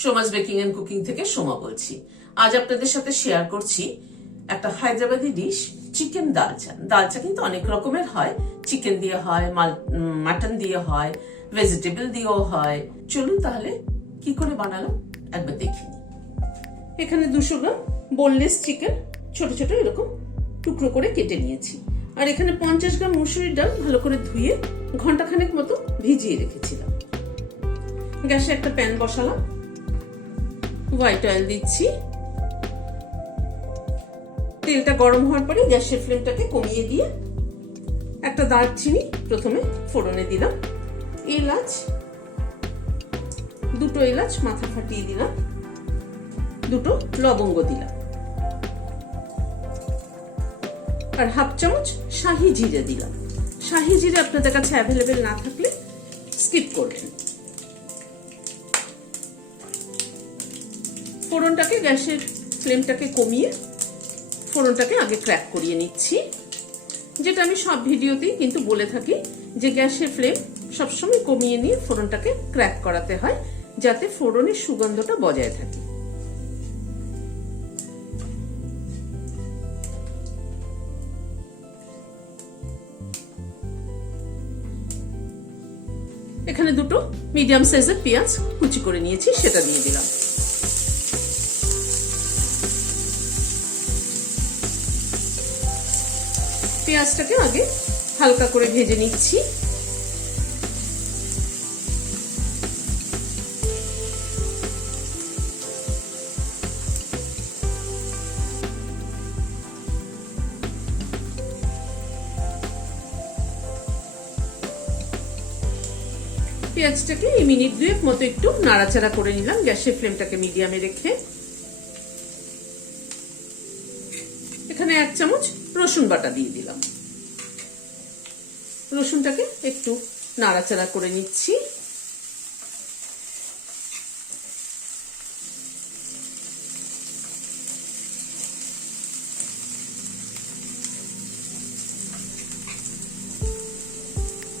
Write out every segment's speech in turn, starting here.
Soma's baking and cooking থেকে সোমা বলছি। আজ আপনাদের সাথে শেয়ার করছি একটা হায়দ্রাবাদি ডিশ, চিকেন দালচা। দালচা কিন্তু অনেক রকমের হয়, চিকেন দিয়ে হয়, মাটন দিয়ে হয়, ভেজিটেবল দিয়েও হয়। চলুন তাহলে কি করে বানালাম একবার দেখি। এখানে 200 গ্রাম বোনলেস চিকেন ছোট ছোট এরকম টুকরো করে কেটে নিয়েছি। আর এখানে 50 গ্রাম মুসুরির ডাল ভালো করে ধুয়ে ঘন্টাখানেক মতো ভিজিয়ে রেখেছিলাম। গ্যাসে একটা প্যান বসালাম, হোয়াইট অয়েল দিচ্ছি। তেলটা গরম হওয়ার পরে গ্যাসের ফ্লেমটাকে কমিয়ে দিয়ে একটা দারচিনি প্রথমে ফোড়নে দিলাম, এলাচ, 2টো এলাচ মাথা ফাটিয়ে দিলাম, 2টো লবঙ্গ দিলাম, আর হাফ চামচ শাহি জিরে দিলাম। শাহি জিরে আপনাদের কাছে অ্যাভেলেবেল না থাকলে স্কিপ করবেন। ফোড়নটাকে গ্যাসের ফ্লেমটাকে কমিয়ে ফোড়নটাকে আগে ক্র্যাক করিয়ে নিচ্ছি। যেটা আমি সব ভিডিওতেই কিন্তু বলে থাকি যে গ্যাসের ফ্লেম সবসময় কমিয়ে নিয়ে ফোড়নটাকে ক্র্যাক করাতে হয়, যাতে ফোড়নের সুগন্ধটা বজায় থাকে। এখানে 2টো মিডিয়াম সাইজের পেঁয়াজ কুচি করে নিয়েছি, সেটা দিয়ে দিলাম। পেঁয়াজটাকে আগে হালকা করে ভেজে নিচ্ছি। পেঁয়াজটাকে এই মিনিট 2 মতো একটু নাড়াচাড়া করে নিলাম গ্যাসের ফ্লেমটাকে মিডিয়ামে রেখে। এখানে 1 চামচ রসুন বাটা দিয়ে দিলাম। রসুনটাকে একটু নাড়াচাড়া করে নিচ্ছি।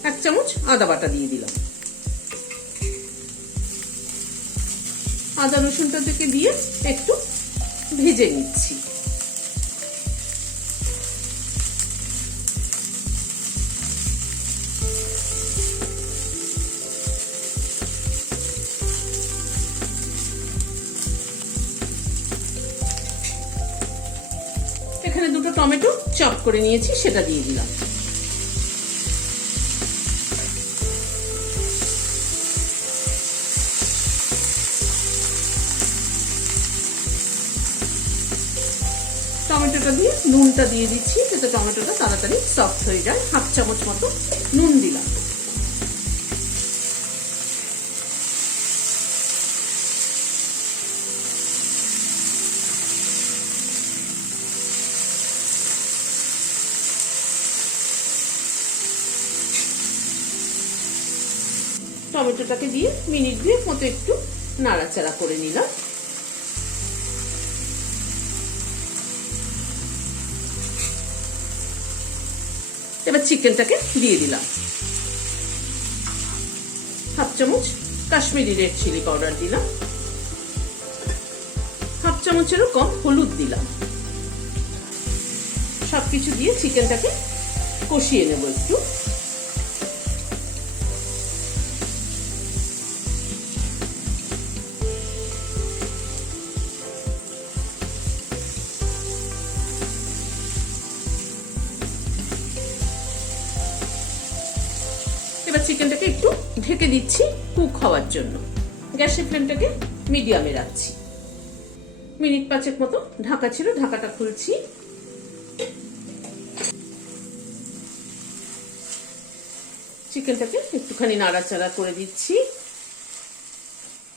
এক চামচ আদা বাটা দিয়ে দিলাম। আদা রসুনটা থেকে দিয়ে একটু ভেজে নিচ্ছি। এখানে 2টো টমেটো চপ করে নিয়েছি, সেটা দিয়ে দিলাম। টমেটোটা দিয়ে নুনটা দিয়ে দিচ্ছি যাতে টমেটোটা তাড়াতাড়ি সফট হয়ে যায়। হাফ চামচ মতো নুন দিলাম। টমেটোটাকে দিয়ে মিনিট 2 মতো একটু নাড়াচাড়া করে নিলাম। এবার চিকেনটাকে দিয়ে দিলাম। হাফ চামচ কাশ্মীরি রেড চিলি পাউডার দিলাম, হাফ চামচেরও কম হলুদ দিলাম। সবকিছু দিয়ে চিকেনটাকে কষিয়ে নেব একটু। এবার চিকেনটাকে একটু ঢেকে দিচ্ছি কুক হওয়ার জন্য। গ্যাসের ফ্লেমটাকে মিডিয়ামে রাখছি। মিনিট 5 মতো ঢাকা ছিল, ঢাকাটা খুলছি। চিকেনটাকে একটুখানি নাড়াচাড়া করে দিচ্ছি।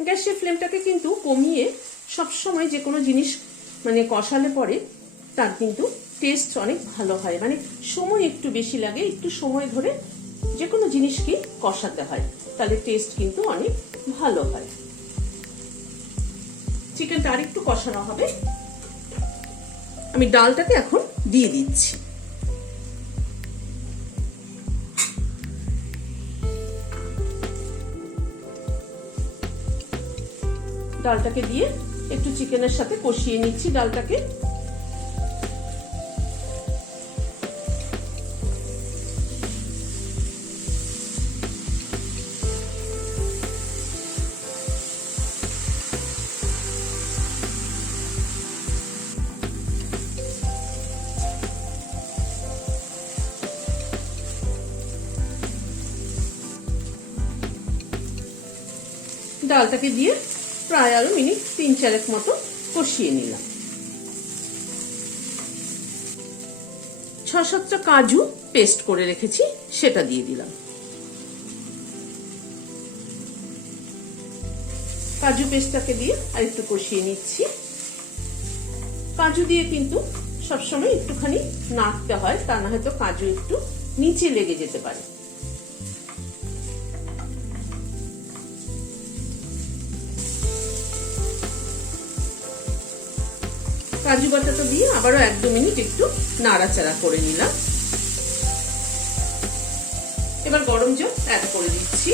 গ্যাসের ফ্লেমটাকে কিন্তু কমিয়ে সবসময় যে কোনো জিনিস কষালে পরে তার কিন্তু টেস্ট অনেক ভালো হয়। সময় একটু বেশি লাগে, একটু সময় ধরে যে কোনো জিনিসকে কষাতে হয়, তাহলে টেস্ট কিন্তু অনেক ভালো হয়। চিকেনটা আর একটু কষানো হবে। আমি ডালটাকে এখন দিয়ে দিচ্ছি। ডালটাকে দিয়ে একটু চিকেনের সাথে কষিয়ে নিচ্ছি ডালটাকে। ডালটাকে দিয়ে প্রায় আরো মিনিট 3-4 মতো কষিয়ে নিলাম। 6-7টা কাজু পেস্ট করে রেখেছি, সেটা দিয়ে দিলাম। কাজু পেস্টটাকে দিয়ে আর একটু কষিয়ে নিচ্ছি। কাজু দিয়ে কিন্তু সবসময় একটুখানি নাড়তে হয়, তা না হয়তো কাজু একটু নিচে লেগে যেতে পারে। কাজু বাটাটা দিয়ে আবারও 1-2 মিনিট একটু নাড়াচাড়া করে নিলাম। এবার গরম জল অ্যাড করে দিচ্ছি।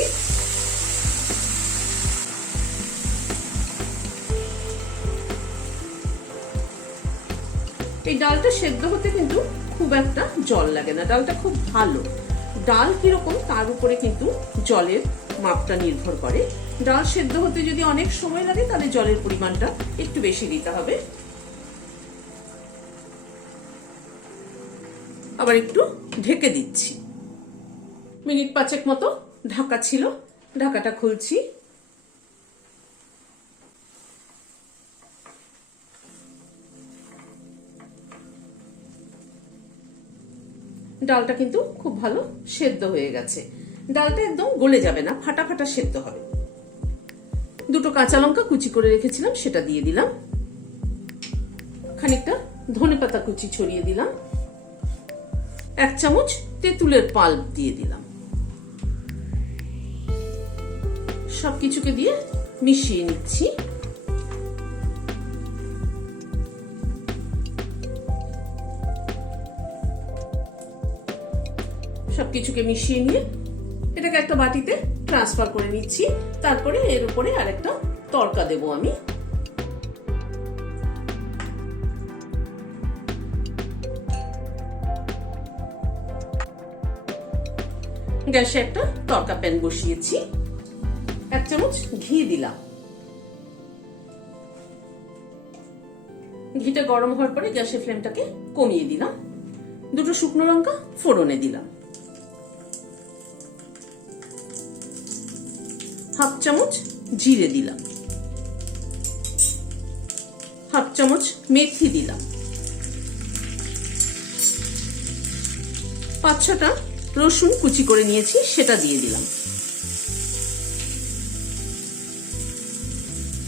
এই ডালটা সেদ্ধ হতে কিন্তু খুব একটা জল লাগে না, ডালটা খুব ভালো। ডাল কিরকম তার উপরে কিন্তু জলের মাপটা নির্ভর করে। ডাল সেদ্ধ হতে যদি অনেক সময় লাগে তাহলে জলের পরিমাণটা একটু বেশি দিতে হবে। আবার একটু ঢেকে দিচ্ছি। মিনিট 5 মতো ঢাকা ছিল, ঢাকাটা খুলছি। ডালটা কিন্তু খুব ভালো সেদ্ধ হয়ে গেছে। ডালটা একদম গলে যাবে না, ফাটা ফাটা সেদ্ধ হবে। 2টো কাঁচা লঙ্কা কুচি করে রেখেছিলাম, সেটা দিয়ে দিলাম। খানিকটা ধনেপাতা কুচি ছড়িয়ে দিলাম। 1 চামচ তেঁতুলের পাল্প দিয়ে দিলাম। সবকিছুকে দিয়ে মিশিয়ে নিচ্ছি। সবকিছুকে মিশিয়ে নিয়ে এটাকে একটা বাটিতে ট্রান্সফার করে নিচ্ছি। তারপরে এর উপরে আরেকটা তড়কা দেব আমি। গ্যাসে একটা তড়কা প্যান বসিয়েছি। 1 চামচ ঘি দিলাম। ঘিটা গরম হওয়ার পরে গ্যাসের ফ্লেমটাকে কমিয়ে দিলাম। 2টো শুকনো লঙ্কা ফোড়নে দিলাম। 1/2 চামচ জিরে দিলাম। 1/2 চামচ মেথি দিলাম। 5-6টা রসুন কুচি করে নিয়েছি, সেটা দিয়ে দিলাম।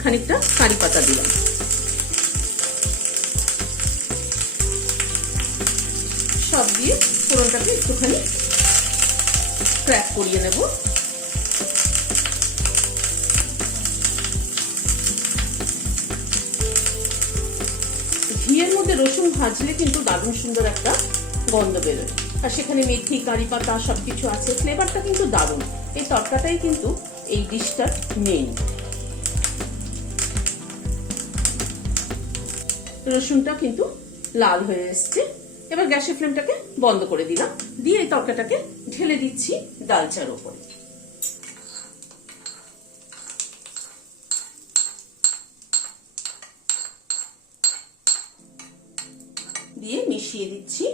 খানিকটা কারি পাতা দিলাম। সব দিয়ে ফোড়নটাকে একটুখানি ক্র্যাক করিয়ে নেব। ঘিয়ের মধ্যে রসুন ভাজলে কিন্তু দারুণ সুন্দর একটা গন্ধ বেরোয়, আর সেখানে মেথি কারি পাতা সবকিছু আছে, ফ্লেভারটা কিন্তু দারুণ। এই তরকাটাই কিন্তু এই ডিশটার মেইন। রসুনটা কিন্তু লাল হয়ে এসছে। এবার গ্যাসের ফ্লেমটাকে বন্ধ করে দিলাম, দিয়ে এই তরকাটাকে ঢেলে দিচ্ছি ডালচার উপরে। দিয়ে মিশিয়ে দিচ্ছি।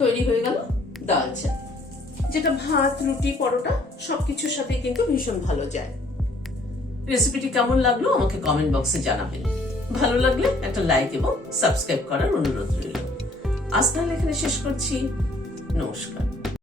তৈরি হয়ে গেল ডাল চা, যেটা ভাত, রুটি, পরোটা সবকিছুর সাথে কিন্তু ভীষণ ভালো যায়। রেসিপিটি কেমন লাগলো আমাকে কমেন্ট বক্সে জানাবেন। ভালো লাগলে একটা লাইক এবং সাবস্ক্রাইব করার অনুরোধ রইল। আজ তাহলে এখানে শেষ করছি। নমস্কার।